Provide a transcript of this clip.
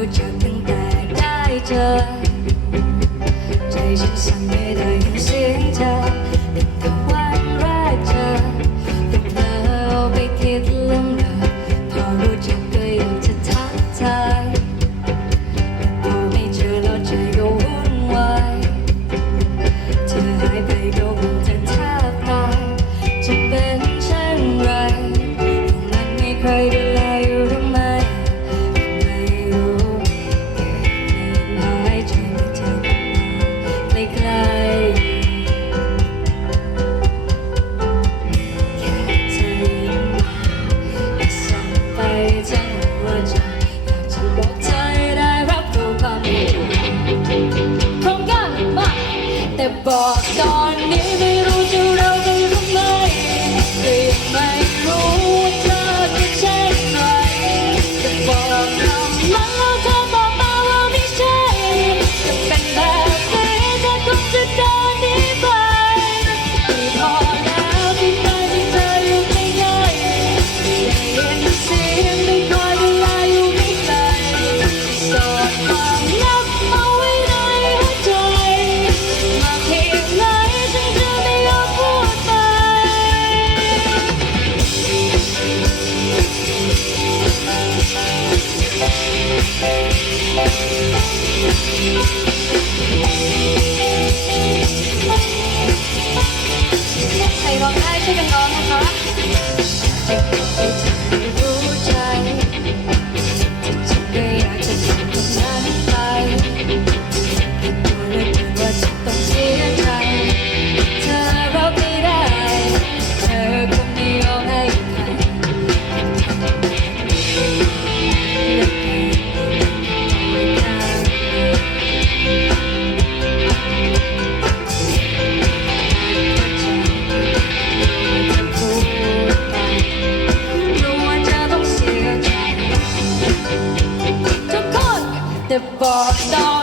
รู้จักตั้งแต่ได้เจอใจฉันสัน the bottom. Богдан.